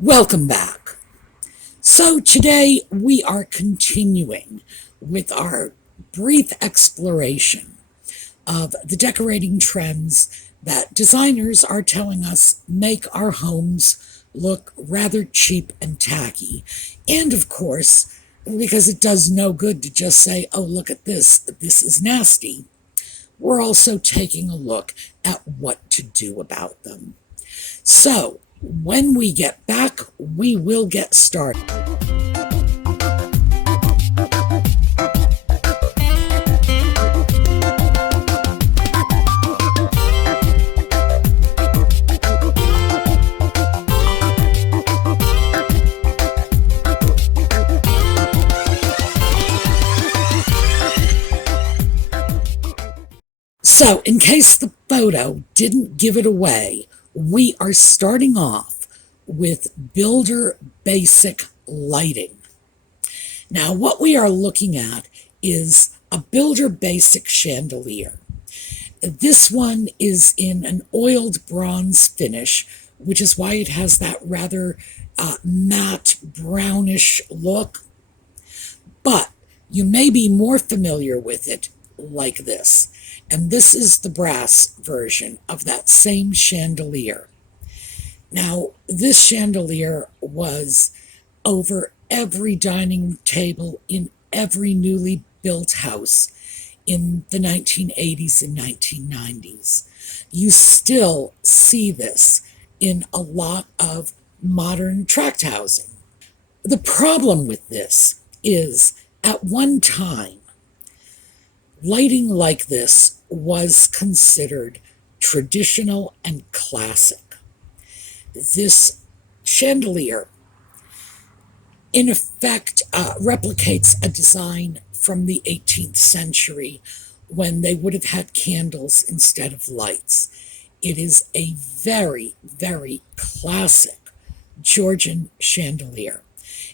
Welcome back. So today we are continuing with our brief exploration of the decorating trends that designers are telling us make our homes look rather cheap and tacky. And of course, because it does no good to just say, oh, look at this is nasty, we're also taking a look at what to do about them. So, when we get back, we will get started. So, in case the photo didn't give it away, we are starting off with builder basic lighting. Now, what we are looking at is a builder basic chandelier. This one is in an oiled bronze finish, which is why it has that rather matte brownish look. But you may be more familiar with it like this. And this is the brass version of that same chandelier. Now, this chandelier was over every dining table in every newly built house in the 1980s and 1990s. You still see this in a lot of modern tract housing. The problem with this is, at one time, lighting like this was considered traditional and classic. This chandelier, in effect, replicates a design from the 18th century when they would have had candles instead of lights. It is a very, very classic Georgian chandelier.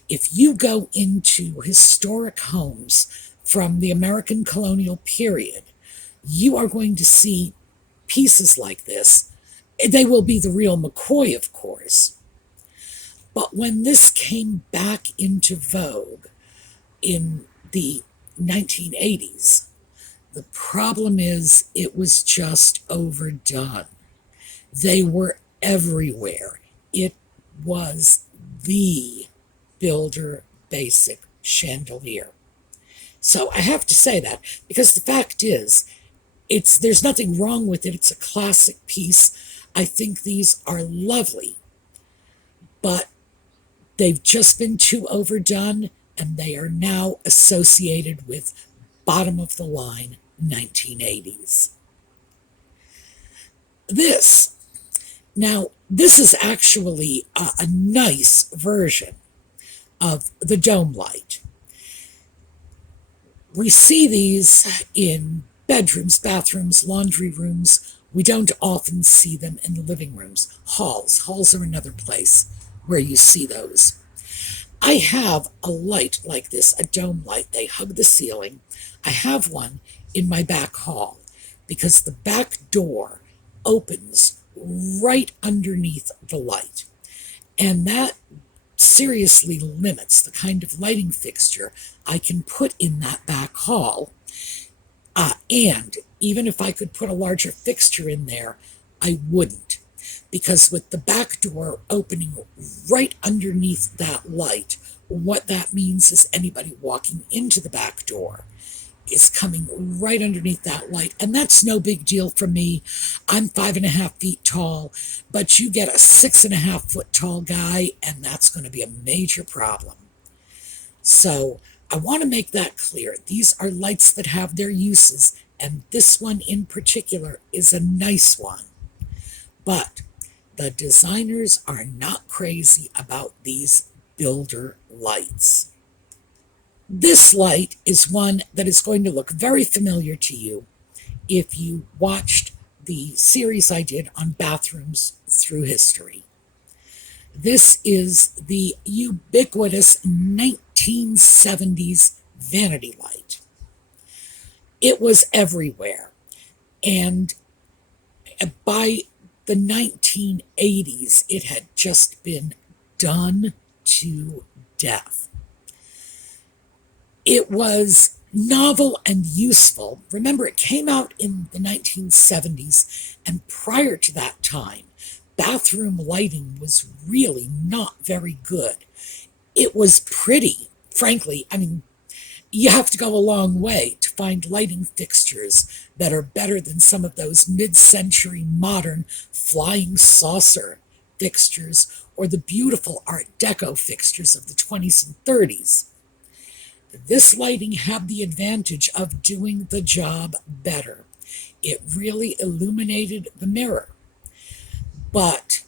If you go into historic homes from the American colonial period, you are going to see pieces like this. They will be the real McCoy, of course. But when this came back into vogue in the 1980s, the problem is it was just overdone. They were everywhere. It was the builder basic chandelier. So I have to say that, because the fact is, there's nothing wrong with it. It's a classic piece. I think these are lovely, but they've just been too overdone, and they are now associated with bottom of the line 1980s. This is actually a nice version of the dome light. We see these in bedrooms, bathrooms, laundry rooms. We don't often see them in the living rooms. Halls are another place where you see those. I have a light like this, a dome light. They hug the ceiling. I have one in my back hall because the back door opens right underneath the light. And that seriously limits the kind of lighting fixture I can put in that back hall. And even if I could put a larger fixture in there, I wouldn't. Because with the back door opening right underneath that light, what that means is anybody walking into the back door is coming right underneath that light. And that's no big deal for me. I'm 5.5 feet tall, but you get a 6.5 foot tall guy, and that's going to be a major problem. So I want to make that clear. These are lights that have their uses, and this one in particular is a nice one. But the designers are not crazy about these builder lights. This light is one that is going to look very familiar to you if you watched the series I did on bathrooms through history. This is the ubiquitous 1970s vanity light. It was everywhere. And by the 1980s, it had just been done to death. It was novel and useful. Remember, it came out in the 1970s, and prior to that time, bathroom lighting was really not very good. It was pretty, frankly. I mean, you have to go a long way to find lighting fixtures that are better than some of those mid-century modern flying saucer fixtures or the beautiful Art Deco fixtures of the 20s and 30s. This lighting had the advantage of doing the job better. It really illuminated the mirror, but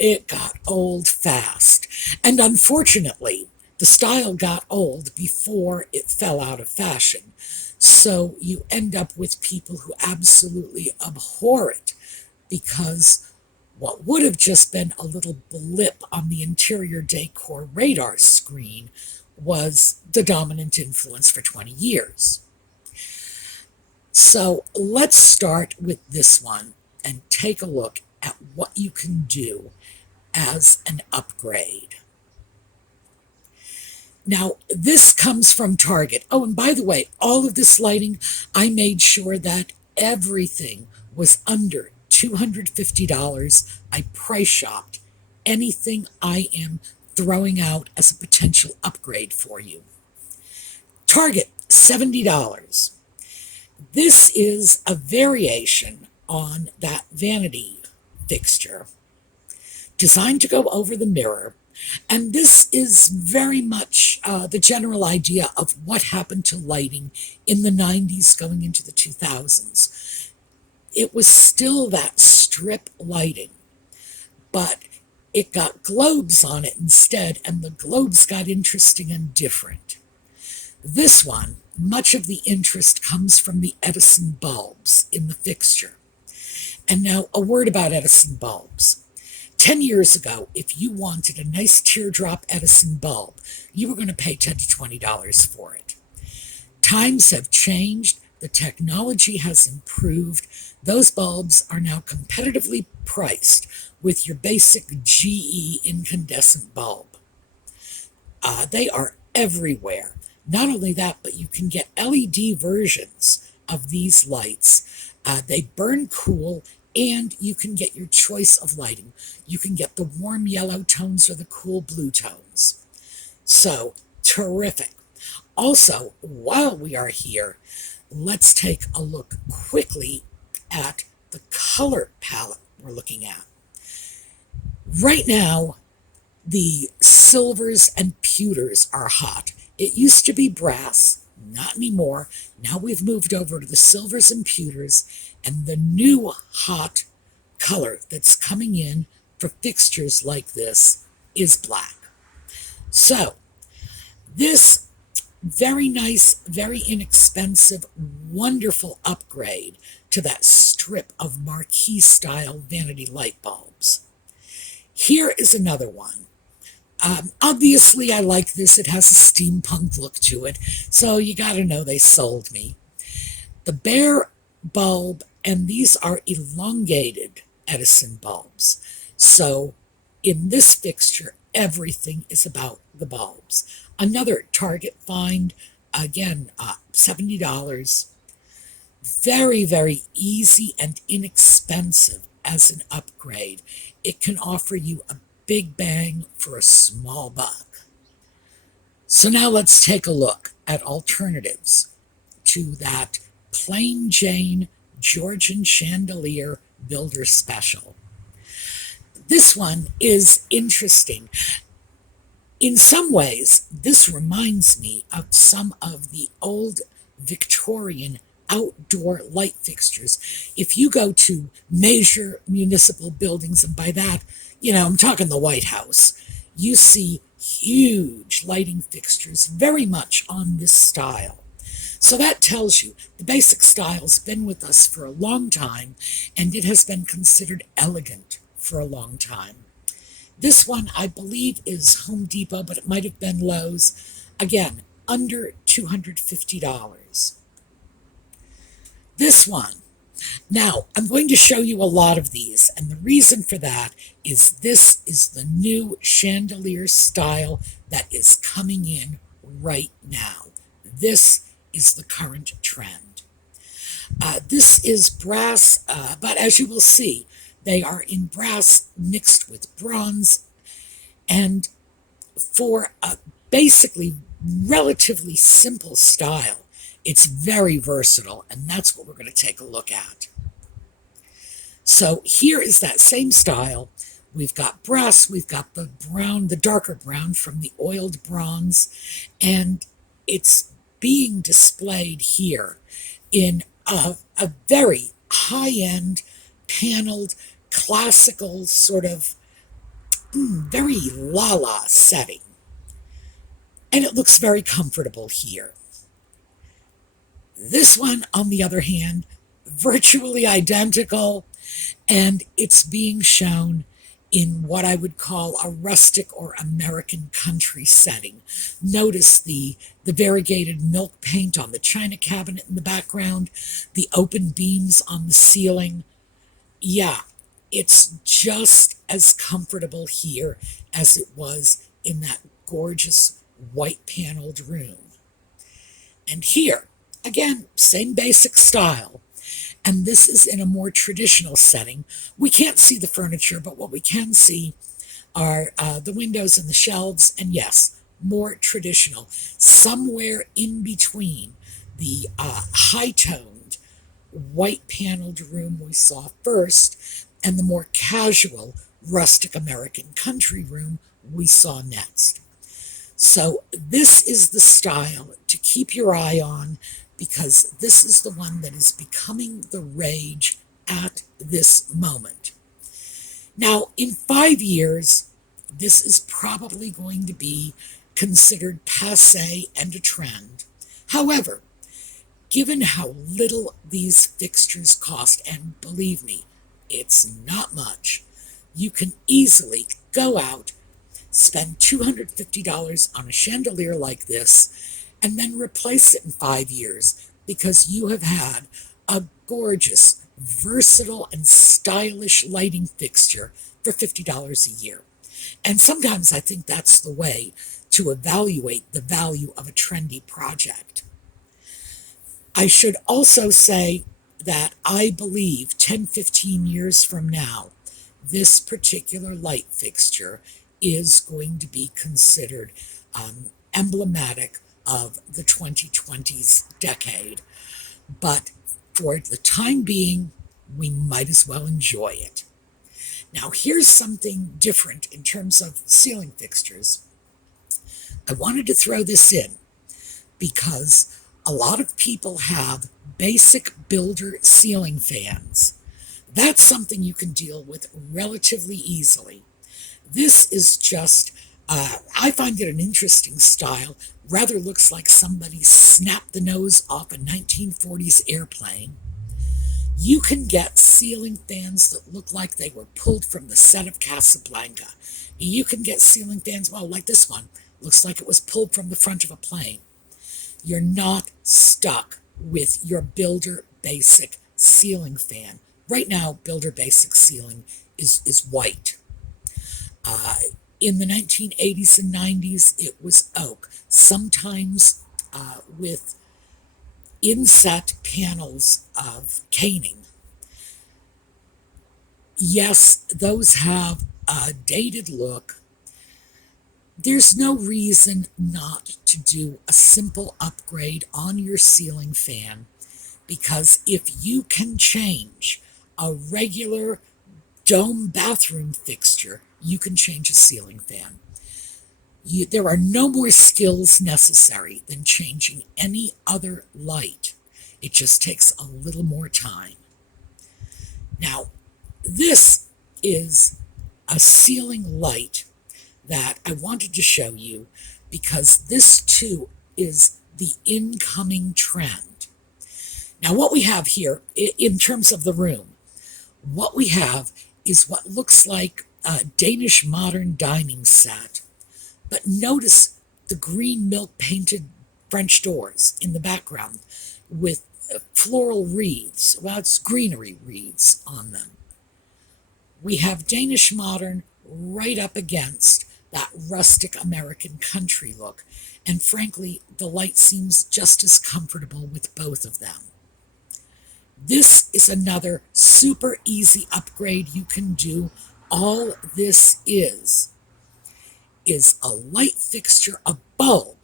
it got old fast. And unfortunately, the style got old before it fell out of fashion. So you end up with people who absolutely abhor it because what would have just been a little blip on the interior decor radar screen was the dominant influence for 20 years. So let's start with this one and take a look at what you can do as an upgrade. Now, this comes from Target. Oh, and by the way, all of this lighting, I made sure that everything was under $250. I price shopped anything I am throwing out as a potential upgrade for you. Target, $70. This is a variation on that vanity fixture, designed to go over the mirror. And this is very much the general idea of what happened to lighting in the 90s going into the 2000s. It was still that strip lighting, but it got globes on it instead, and the globes got interesting and different. This one, much of the interest comes from the Edison bulbs in the fixture. And now a word about Edison bulbs. 10 years ago, if you wanted a nice teardrop Edison bulb, you were going to pay $10 to $20 for it. Times have changed. The technology has improved. Those bulbs are now competitively priced with your basic GE incandescent bulb. They are everywhere. Not only that, but you can get LED versions of these lights. They burn cool, and you can get your choice of lighting. You can get the warm yellow tones or the cool blue tones. So, terrific. Also, while we are here, let's take a look quickly at the color palette we're looking at. Right now, the silvers and pewters are hot. It used to be brass, not anymore. Now we've moved over to the silvers and pewters, and the new hot color that's coming in for fixtures like this is black. So, this very nice, very inexpensive, wonderful upgrade to that strip of marquee-style vanity light bulbs. Here is another one. Obviously, I like this. It has a steampunk look to it, so you gotta know they sold me. The bare bulb, and these are elongated Edison bulbs. So in this fixture, everything is about the bulbs. Another Target find, again, $70. Very, very easy and inexpensive as an upgrade. It can offer you a big bang for a small buck. So now let's take a look at alternatives to that plain Jane Georgian chandelier builder special. This one is interesting. In some ways, this reminds me of some of the old Victorian outdoor light fixtures. If you go to major municipal buildings, and by that, I'm talking the White House, you see huge lighting fixtures very much on this style. So that tells you the basic style's been with us for a long time, and it has been considered elegant for a long time. This one, I believe, is Home Depot, but it might have been Lowe's. Again, under $250. This one, Now, I'm going to show you a lot of these, and the reason for that is this is the new chandelier style that is coming in right now. This is the current trend. This is brass, but as you will see, they are in brass mixed with bronze, and for a basically relatively simple style, it's very versatile, and that's what we're going to take a look at. So here is that same style. We've got brass, we've got the brown, the darker brown from the oiled bronze, and it's being displayed here in a very high-end, paneled, classical sort of very la-la setting. And it looks very comfortable here. This one, on the other hand, virtually identical, and it's being shown in what I would call a rustic or American country setting. Notice the variegated milk paint on the china cabinet in the background, the open beams on the ceiling. Yeah, it's just as comfortable here as it was in that gorgeous white paneled room. And here, again, same basic style. And this is in a more traditional setting. We can't see the furniture, but what we can see are the windows and the shelves, and yes, more traditional. Somewhere in between the high-toned, white-paneled room we saw first and the more casual, rustic American country room we saw next. So this is the style to keep your eye on, because this is the one that is becoming the rage at this moment. Now, in 5 years, this is probably going to be considered passé and a trend. However, given how little these fixtures cost, and believe me, it's not much, you can easily go out, spend $250 on a chandelier like this, and then replace it in 5 years, because you have had a gorgeous, versatile, and stylish lighting fixture for $50 a year. And sometimes I think that's the way to evaluate the value of a trendy project. I should also say that I believe 10-15 years from now, this particular light fixture is going to be considered emblematic of the 2020s decade. But for the time being, we might as well enjoy it. Now, here's something different in terms of ceiling fixtures. I wanted to throw this in because a lot of people have basic builder ceiling fans. That's something you can deal with relatively easily. This is just, I find it an interesting style. Rather looks like somebody snapped the nose off a 1940s airplane. You can get ceiling fans that look like they were pulled from the set of Casablanca. You can get ceiling fans, well, like this one. Looks like it was pulled from the front of a plane. You're not stuck with your Builder Basic ceiling fan. Right now, Builder Basic ceiling is white. In the 1980s and 90s, it was oak, sometimes with inset panels of caning. Yes, those have a dated look. There's no reason not to do a simple upgrade on your ceiling fan, because if you can change a regular dome bathroom fixture, you can change a ceiling fan. There are no more skills necessary than changing any other light. It just takes a little more time. Now, this is a ceiling light that I wanted to show you because this too is the incoming trend. Now, what we have here, in terms of the room, what we have is what looks like a Danish modern dining set. But notice the green milk painted French doors in the background with floral wreaths. Well, it's greenery wreaths on them. We have Danish modern right up against that rustic American country look. And frankly, the light seems just as comfortable with both of them. This is another super easy upgrade you can do. All this is a light fixture, a bulb,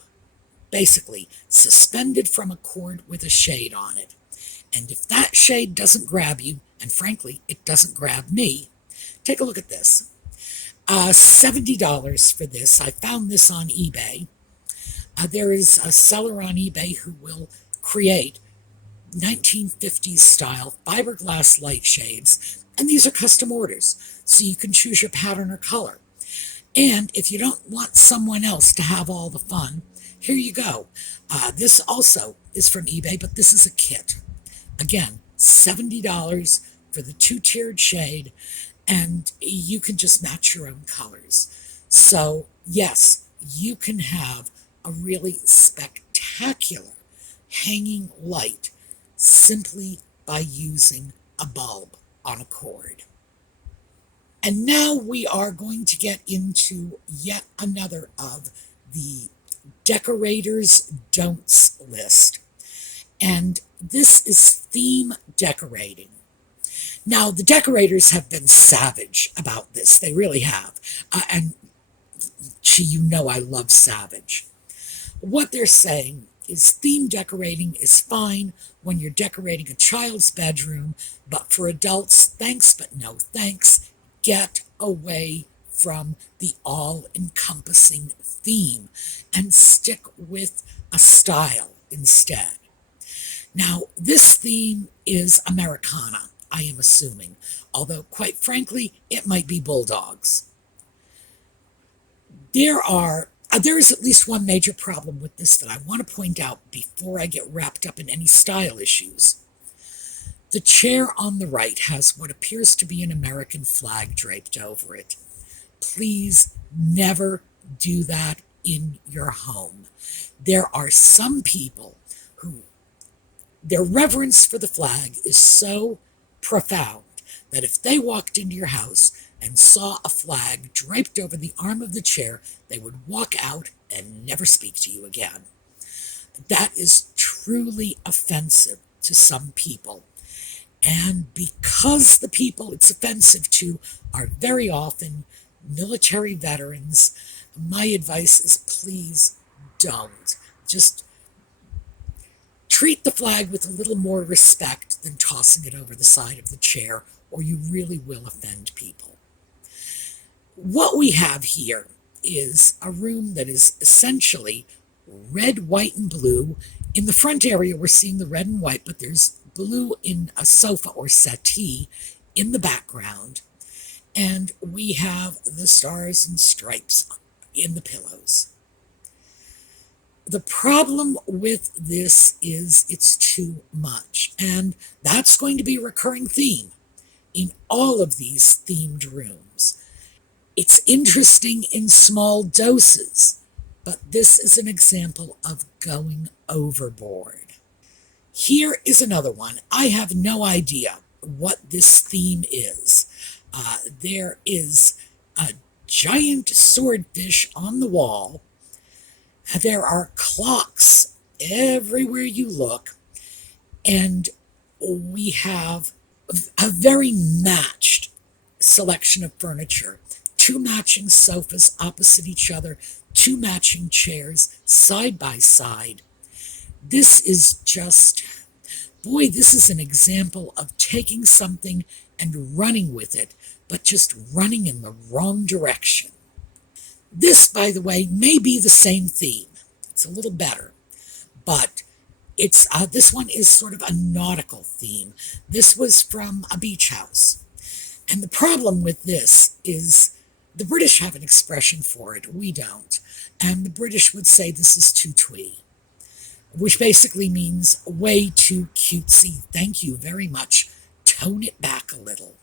basically suspended from a cord with a shade on it. And if that shade doesn't grab you, and frankly, it doesn't grab me, take a look at this. $70 for this. I found this on eBay. There is a seller on eBay who will create 1950s style fiberglass light shades, and these are custom orders, so you can choose your pattern or color. And if you don't want someone else to have all the fun, here you go. This also is from eBay, but this is a kit. Again, $70 for the two-tiered shade, and you can just match your own colors. So yes, you can have a really spectacular hanging light simply by using a bulb on a cord. And now we are going to get into yet another of the decorators' don'ts list. And this is theme decorating. Now, the decorators have been savage about this. They really have. And you know I love savage. What they're saying is theme decorating is fine when you're decorating a child's bedroom, but for adults, thanks but no thanks. Get away from the all-encompassing theme and stick with a style instead. Now, this theme is Americana, I am assuming, although quite frankly, it might be bulldogs. There is at least one major problem with this that I want to point out before I get wrapped up in any style issues. The chair on the right has what appears to be an American flag draped over it. Please never do that in your home. There are some people who their reverence for the flag is so profound that if they walked into your house and saw a flag draped over the arm of the chair, they would walk out and never speak to you again. That is truly offensive to some people. And because the people it's offensive to are very often military veterans, my advice is please don't. Just treat the flag with a little more respect than tossing it over the side of the chair, or you really will offend people. What we have here is a room that is essentially red, white, and blue. In the front area, we're seeing the red and white, but there's blue in a sofa or settee in the background. And we have the stars and stripes in the pillows. The problem with this is it's too much, and that's going to be a recurring theme in all of these themed rooms. It's interesting in small doses, but this is an example of going overboard. Here is another one. I have no idea what this theme is. There is a giant swordfish on the wall. There are clocks everywhere you look, and we have a very matched selection of furniture. 2 matching sofas opposite each other, 2 matching chairs side by side. This is just, boy, this is an example of taking something and running with it, but just running in the wrong direction. This, by the way, may be the same theme. It's a little better, but it's this one is sort of a nautical theme. This was from a beach house. And the problem with this is the British have an expression for it. We don't. And the British would say this is too twee, which basically means way too cutesy. Thank you very much. Tone it back a little.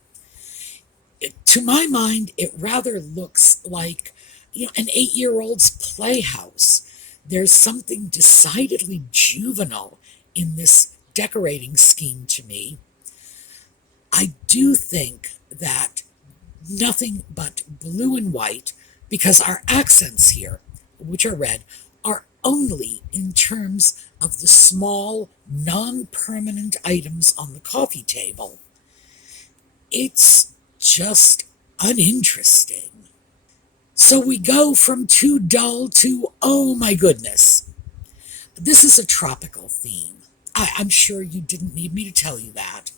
To my mind, it rather looks like an 8-year-old's playhouse. There's something decidedly juvenile in this decorating scheme to me. I do think that nothing but blue and white, because our accents here, which are red, are only in terms of the small, non-permanent items on the coffee table. It's just uninteresting. So we go from too dull to, oh my goodness. This is a tropical theme. I'm sure you didn't need me to tell you that,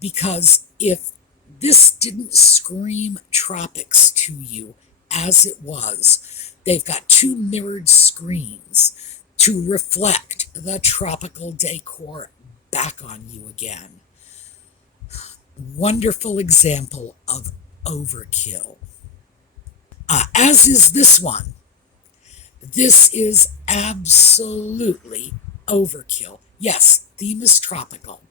because if this didn't scream tropics to you as it was, they've got two mirrored screens to reflect the tropical decor back on you again. Wonderful example of overkill. As is this one. This is absolutely overkill. Yes, theme is tropical.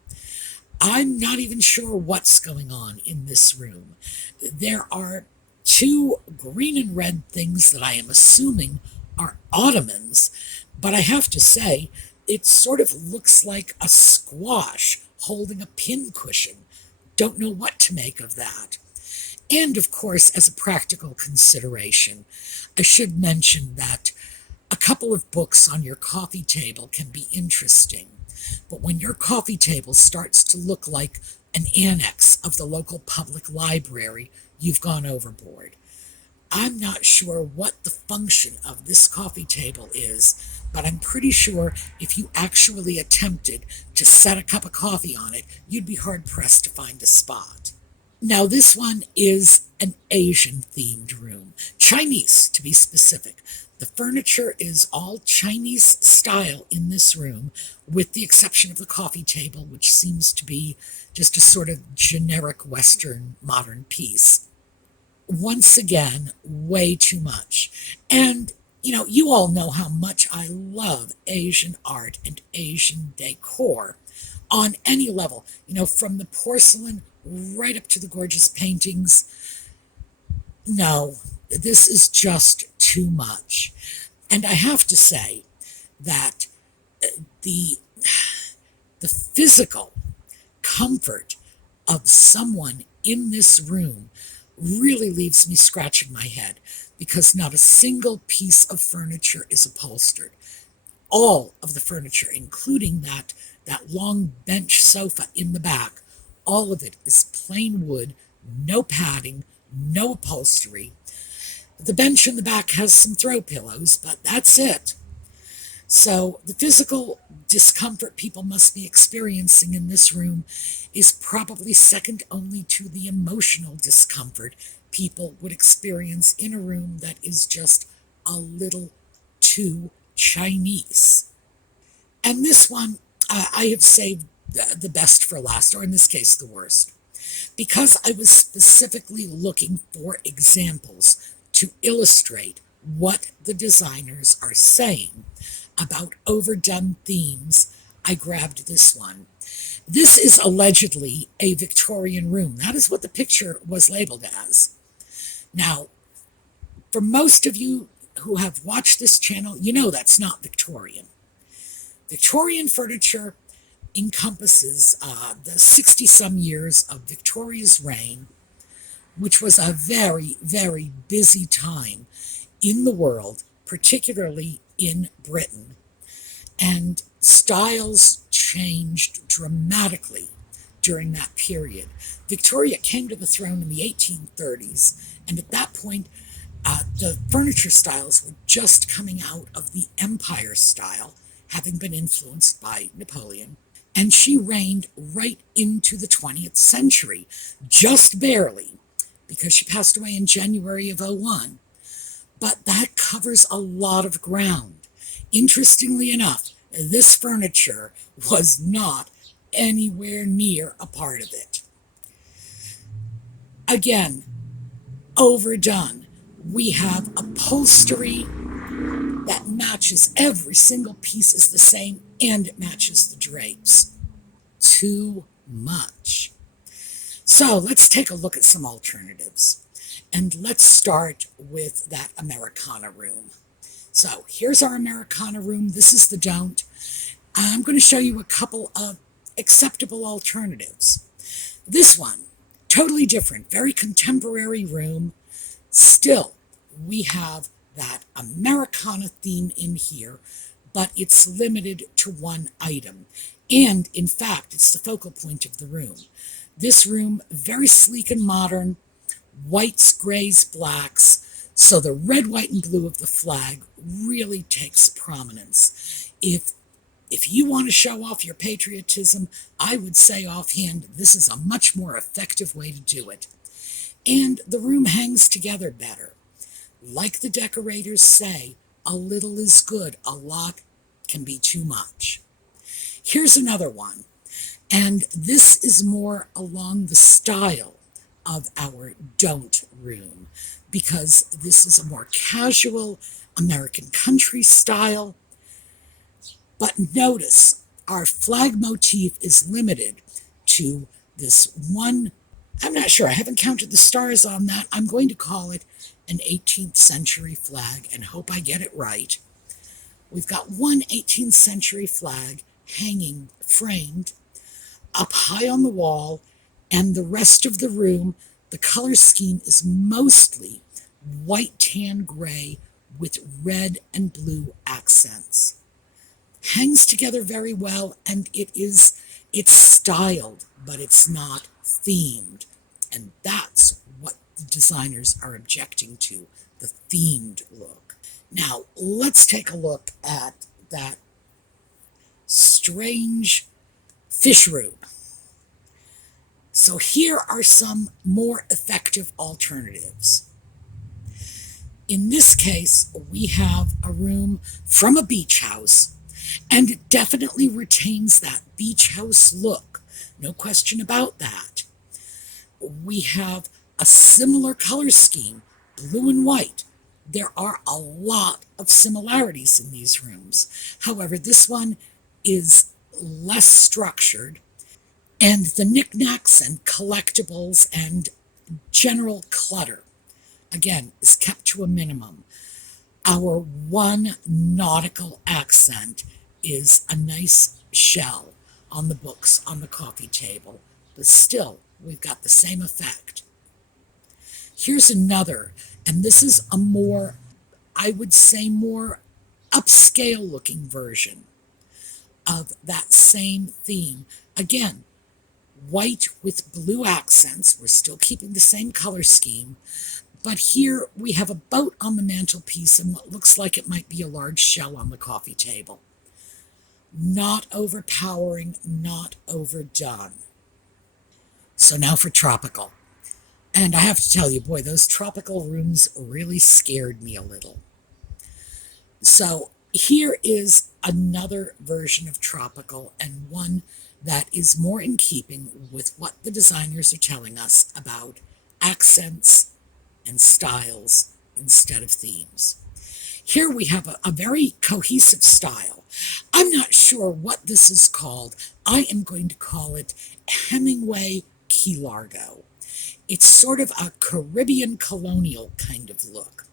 I'm not even sure what's going on in this room. There are two green and red things that I am assuming are ottomans, but I have to say, it sort of looks like a squash holding a pincushion. Don't know what to make of that. And of course, as a practical consideration, I should mention that a couple of books on your coffee table can be interesting, but when your coffee table starts to look like an annex of the local public library, you've gone overboard. I'm not sure what the function of this coffee table is, but I'm pretty sure if you actually attempted to set a cup of coffee on it, you'd be hard-pressed to find a spot. Now, this one is an Asian-themed room. Chinese, to be specific. The furniture is all Chinese style in this room, with the exception of the coffee table, which seems to be just a sort of generic Western modern piece. Once again, way too much. And, you all know how much I love Asian art and Asian decor on any level, from the porcelain right up to the gorgeous paintings. No, this is just too much. And I have to say that the physical comfort of someone in this room really leaves me scratching my head, because not a single piece of furniture is upholstered. All of the furniture, including that long bench sofa in the back, all of it is plain wood, no padding, no upholstery. The bench in the back has some throw pillows, but that's it. So the physical discomfort people must be experiencing in this room is probably second only to the emotional discomfort people would experience in a room that is just a little too Chinese. And this one, I have saved the best for last, or in this case, the worst, because I was specifically looking for examples to illustrate what the designers are saying about overdone themes. I grabbed this one. This is allegedly a Victorian room. That is what the picture was labeled as. Now, for most of you who have watched this channel, you know that's not Victorian. Victorian furniture encompasses the 60-some years of Victoria's reign, which was a very, very busy time in the world, particularly in Britain. And styles changed dramatically during that period. Victoria came to the throne in the 1830s, and at that point, the furniture styles were just coming out of the Empire style, having been influenced by Napoleon. And she reigned right into the 20th century, just barely, because she passed away in January of '01. But that covers a lot of ground. Interestingly enough, this furniture was not anywhere near a part of it. Again, overdone. We have upholstery that matches, every single piece is the same, and it matches the drapes. Too much. So let's take a look at some alternatives. And let's start with that Americana room. So here's our Americana room. This is the don't. I'm going to show you a couple of acceptable alternatives. This one, totally different, very contemporary room. Still, we have that Americana theme in here, but it's limited to one item. And, in fact, it's the focal point of the room. This room, very sleek and modern, whites, grays, blacks, so the red, white, and blue of the flag really takes prominence. If you want to show off your patriotism, I would say offhand, this is a much more effective way to do it. And the room hangs together better. Like the decorators say, a little is good, a lot can be too much. Here's another one, and this is more along the style of our don't room, because this is a more casual American country style. But notice, our flag motif is limited to this one. I'm not sure, I haven't counted the stars on that. I'm going to call it an 18th century flag and hope I get it right. We've got one 18th century flag hanging framed up high on the wall, and the rest of the room, the color scheme is mostly white, tan, gray with red and blue accents. Hangs together very well, and it's styled, but it's not themed. And that's what the designers are objecting to, the themed look. Now, let's take a look at that strange fish room. So here are some more effective alternatives. In this case, we have a room from a beach house, and it definitely retains that beach house look. No question about that. We have a similar color scheme, blue and white. There are a lot of similarities in these rooms. However, this one is less structured, and the knickknacks and collectibles and general clutter, again, is kept to a minimum. Our one nautical accent is a nice shell on the books on the coffee table, but still, we've got the same effect. Here's another, and this is a more, I would say, more upscale looking version of that same theme. Again, white with blue accents. We're still keeping the same color scheme, but here we have a boat on the mantelpiece and what looks like it might be a large shell on the coffee table. Not overpowering, not overdone. So now for tropical. And I have to tell you, boy, those tropical rooms really scared me a little. So here is another version of tropical, and one that is more in keeping with what the designers are telling us about accents and styles instead of themes. Here we have a very cohesive style. I'm not sure what this is called. I am going to call it Hemingway Key Largo. It's sort of a Caribbean colonial kind of look,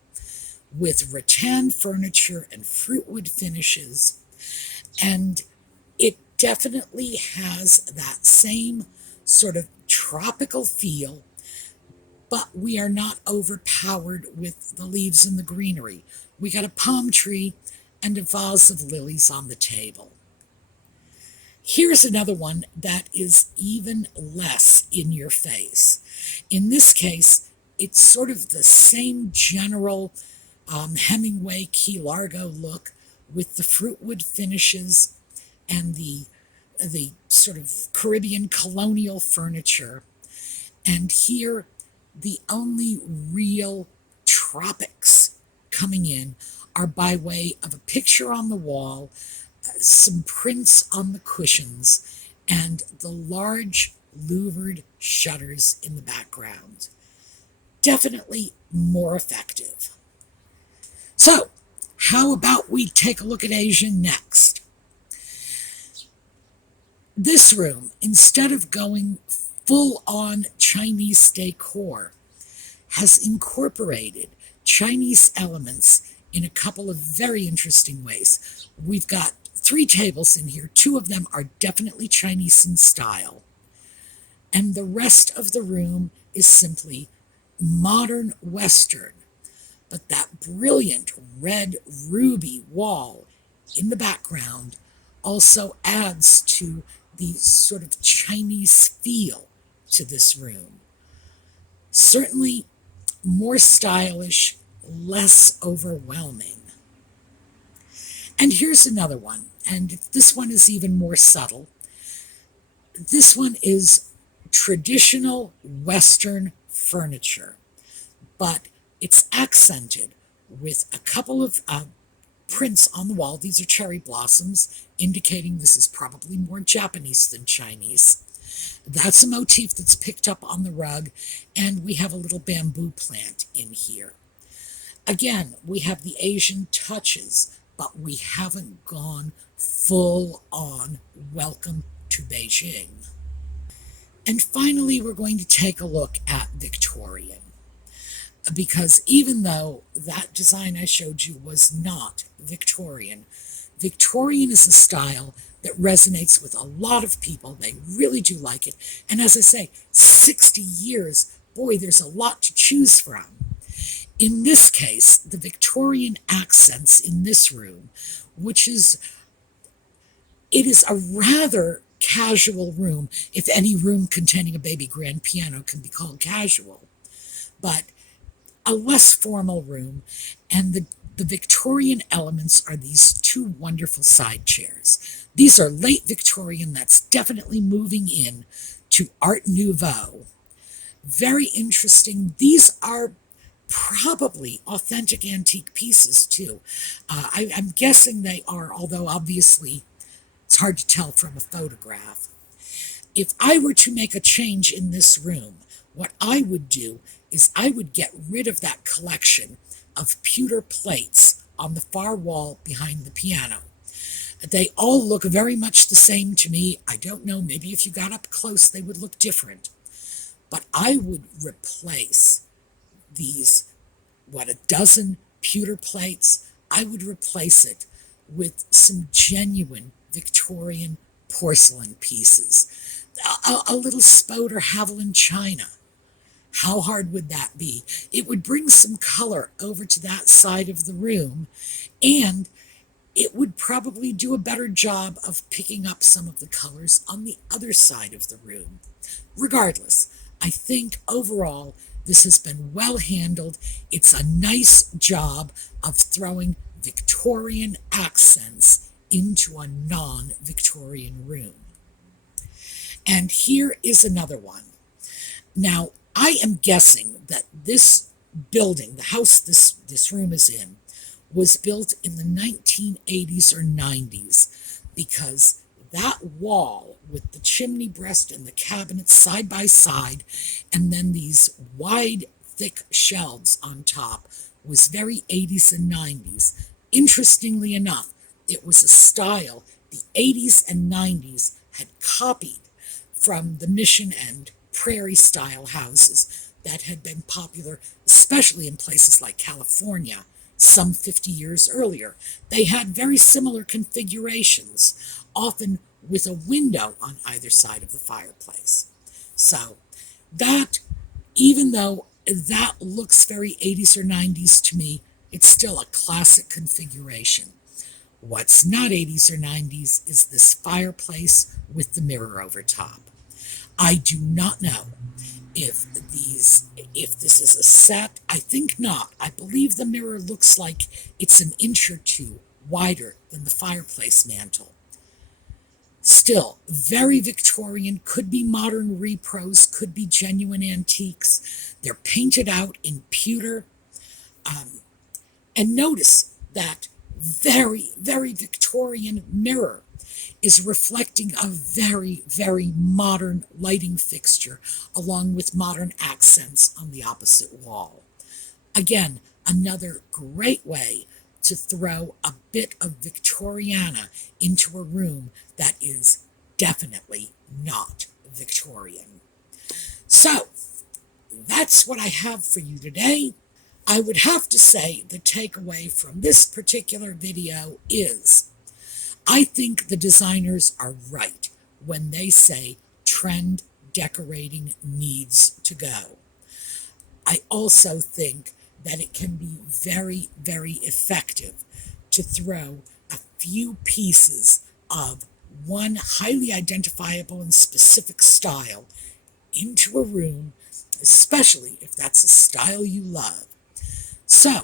with rattan furniture and fruitwood finishes, and it definitely has that same sort of tropical feel, but we are not overpowered with the leaves and the greenery. We got a palm tree and a vase of lilies on the table. Here's another one that is even less in your face. In this case, it's sort of the same general Hemingway Key Largo look with the fruitwood finishes and the sort of Caribbean colonial furniture. And here, the only real tropics coming in are by way of a picture on the wall, some prints on the cushions, and the large louvered shutters in the background. Definitely more effective. So, how about we take a look at Asia next? This room, instead of going full-on Chinese decor, has incorporated Chinese elements in a couple of very interesting ways. We've got 3 tables in here. 2 of them are definitely Chinese in style. And the rest of the room is simply modern Western. But that brilliant red ruby wall in the background also adds to the sort of Chinese feel to this room. Certainly more stylish, less overwhelming. And here's another one, and this one is even more subtle. This one is traditional Western furniture, but it's accented with a couple of prints on the wall. These are cherry blossoms, indicating this is probably more Japanese than Chinese. That's a motif that's picked up on the rug, and we have a little bamboo plant in here. Again, we have the Asian touches, but we haven't gone full on welcome to Beijing. And finally, we're going to take a look at Victorian. Because even though that design I showed you was not Victorian, Victorian is a style that resonates with a lot of people. They really do like it. And as I say, 60 years, boy, there's a lot to choose from. In this case, the Victorian accents in this room, it is a rather casual room, if any room containing a baby grand piano can be called casual, but a less formal room, and the Victorian elements are these 2 wonderful side chairs. These are late Victorian, that's definitely moving in to Art Nouveau. Very interesting. These are probably authentic antique pieces too. I'm guessing they are, although obviously it's hard to tell from a photograph. If I were to make a change in this room, what I would do is I would get rid of that collection of pewter plates on the far wall behind the piano. They all look very much the same to me. I don't know, maybe if you got up close they would look different. But I would replace these, a dozen pewter plates, I would replace it with some genuine Victorian porcelain pieces. A little Spode or Haviland china. How hard would that be? It would bring some color over to that side of the room, and it would probably do a better job of picking up some of the colors on the other side of the room. Regardless, I think overall this has been well handled. It's a nice job of throwing Victorian accents into a non-Victorian room. And here is another one. Now, I am guessing that this building, the house this room is in, was built in the 1980s or 90s, because that wall with the chimney breast and the cabinets side by side, and then these wide, thick shelves on top, was very 80s and 90s. Interestingly enough, it was a style the 80s and 90s had copied from the Mission and Prairie style houses that had been popular, especially in places like California, some 50 years earlier. They had very similar configurations, often with a window on either side of the fireplace. So that, even though that looks very 80s or 90s to me, it's still a classic configuration. What's not 80s or 90s is this fireplace with the mirror over top. I do not know if this is a set. I think not. I believe the mirror looks like it's an inch or 2 wider than the fireplace mantle. Still, very Victorian, could be modern repros, could be genuine antiques. They're painted out in pewter. And notice that very, very Victorian mirror is reflecting a very, very modern lighting fixture, along with modern accents on the opposite wall. Again, another great way to throw a bit of Victoriana into a room that is definitely not Victorian. So, that's what I have for you today. I would have to say the takeaway from this particular video is I think the designers are right when they say trend decorating needs to go. I also think that it can be very, very effective to throw a few pieces of one highly identifiable and specific style into a room, especially if that's a style you love. So,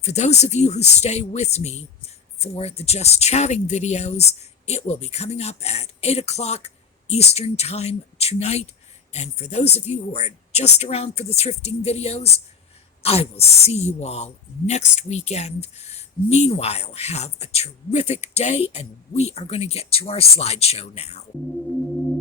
for those of you who stay with me for the Just Chatting videos, it will be coming up at 8 o'clock Eastern Time tonight. And for those of you who are just around for the thrifting videos, I will see you all next weekend. Meanwhile, have a terrific day, and we are going to get to our slideshow now.